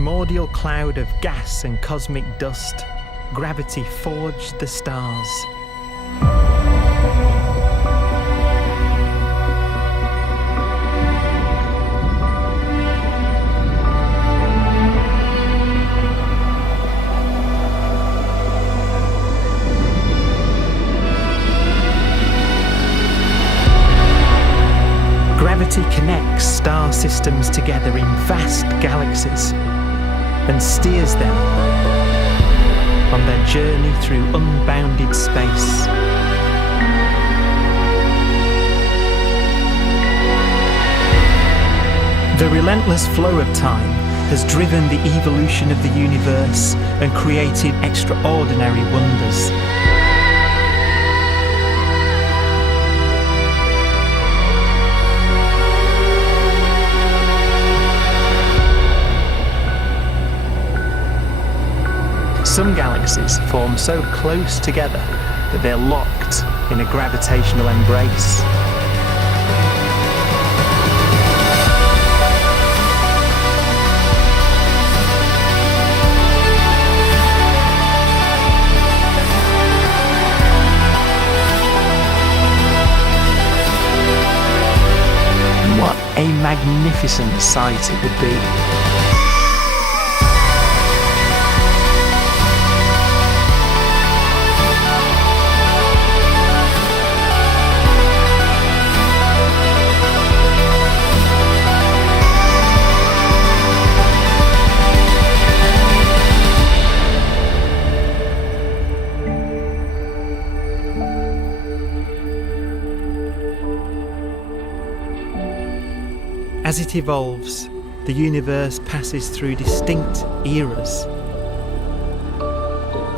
primordial cloud of gas and cosmic dust, gravity forged the stars. Gravity connects star systems together in vast galaxies and steers them on their journey through unbounded space. The relentless flow of time has driven the evolution of the universe and created extraordinary wonders. Some galaxies form so close together that they're locked in a gravitational embrace. What a magnificent sight it would be. As it evolves, the universe passes through distinct eras.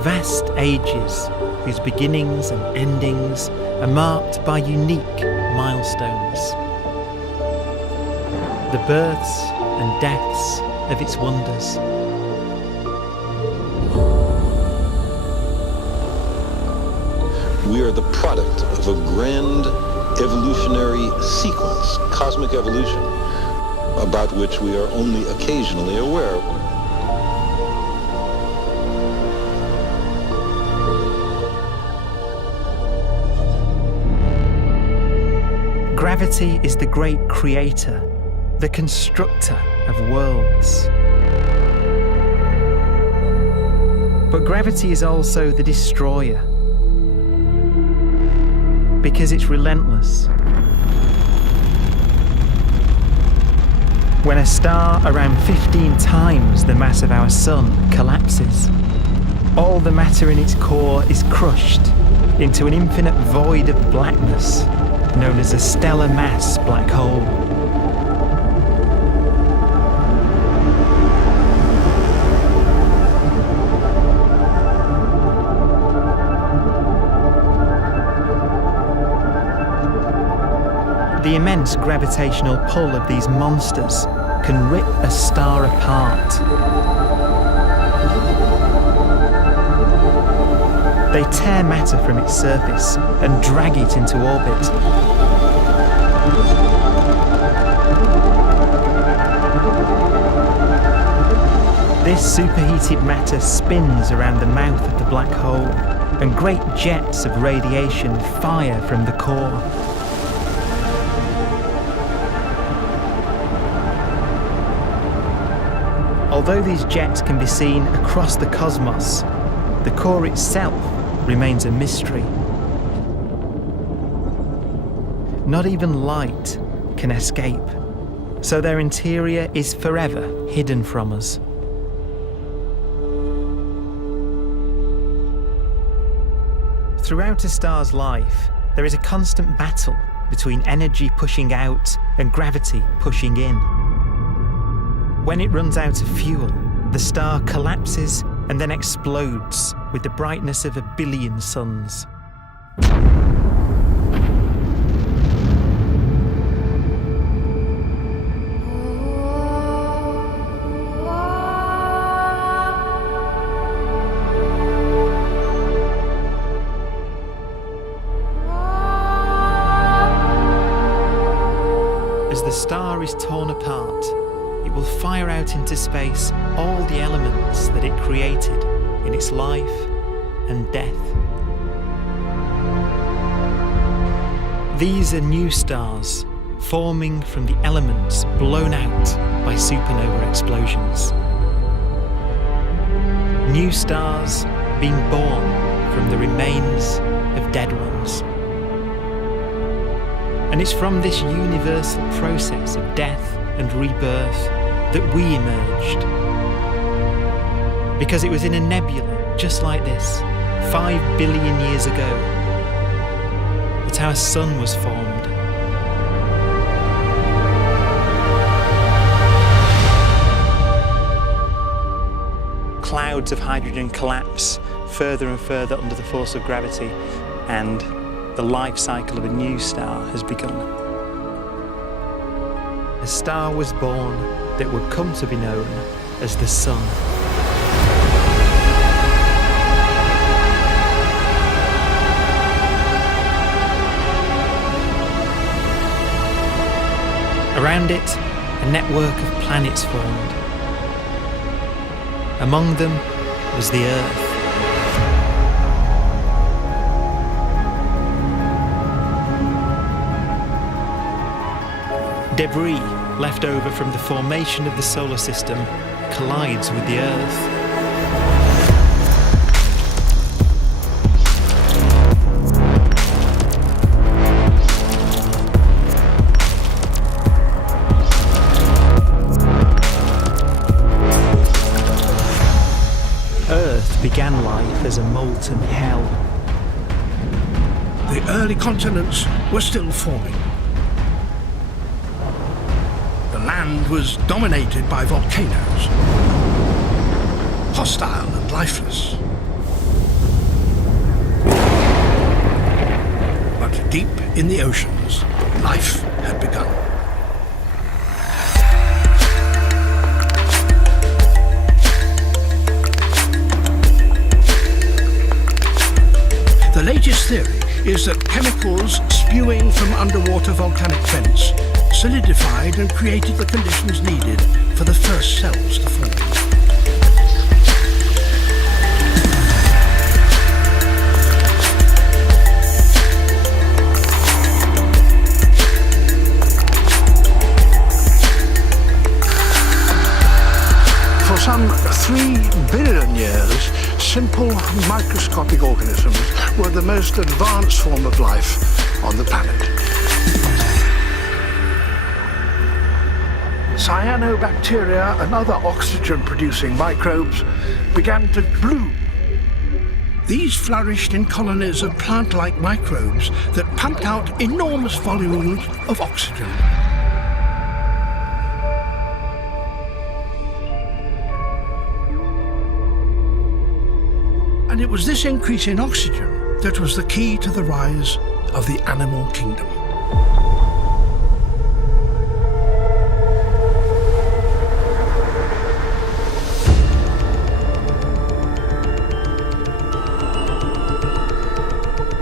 Vast ages whose beginnings and endings are marked by unique milestones. The births and deaths of its wonders. We are the product of a grand evolutionary sequence, cosmic evolution, about which we are only occasionally aware. Gravity is the great creator, the constructor of worlds. But gravity is also the destroyer, because it's relentless. When a star around 15 times the mass of our sun collapses, all the matter in its core is crushed into an infinite void of blackness known as a stellar mass black hole. The immense gravitational pull of these monsters can rip a star apart. They tear matter from its surface and drag it into orbit. This superheated matter spins around the mouth of the black hole, and great jets of radiation fire from the core. Although these jets can be seen across the cosmos, the core itself remains a mystery. Not even light can escape, so their interior is forever hidden from us. Throughout a star's life, there is a constant battle between energy pushing out and gravity pushing in. When it runs out of fuel, the star collapses and then explodes with the brightness of 1 billion suns. As the star is torn apart, it will fire out out into space all the elements that it created in its life and death. These are new stars forming from the elements blown out by supernova explosions. New stars being born from the remains of dead ones. And it's from this universal process of death and rebirth that we emerged. Because it was in a nebula just like this, 5 billion years ago, that our sun was formed. Clouds of hydrogen collapse further and further under the force of gravity, and the life cycle of a new star has begun. A star was born that would come to be known as the Sun. Around it, a network of planets formed. Among them was the Earth. Debris left over from the formation of the solar system collides with the Earth. Earth began life as a molten hell. The early continents were still forming. The land was dominated by volcanoes, hostile and lifeless. But deep in the oceans, life had begun. The latest theory is that chemicals spewing from underwater volcanic vents solidified and created the conditions needed for the first cells to form. For some 3 billion years, simple microscopic organisms were the most advanced form of life on the planet. Cyanobacteria and other oxygen-producing microbes began to bloom. These flourished in colonies of plant-like microbes that pumped out enormous volumes of oxygen. And it was this increase in oxygen that was the key to the rise of the animal kingdom.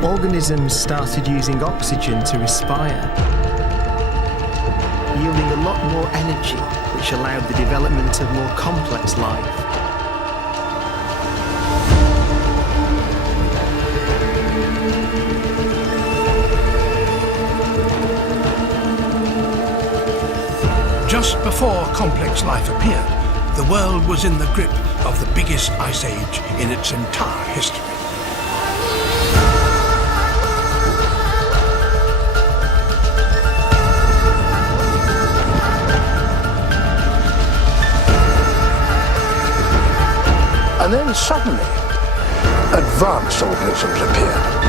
Organisms started using oxygen to respire, yielding a lot more energy, which allowed the development of more complex life. Just before complex life appeared, the world was in the grip of the biggest ice age in its entire history. And then suddenly, advanced organisms appeared.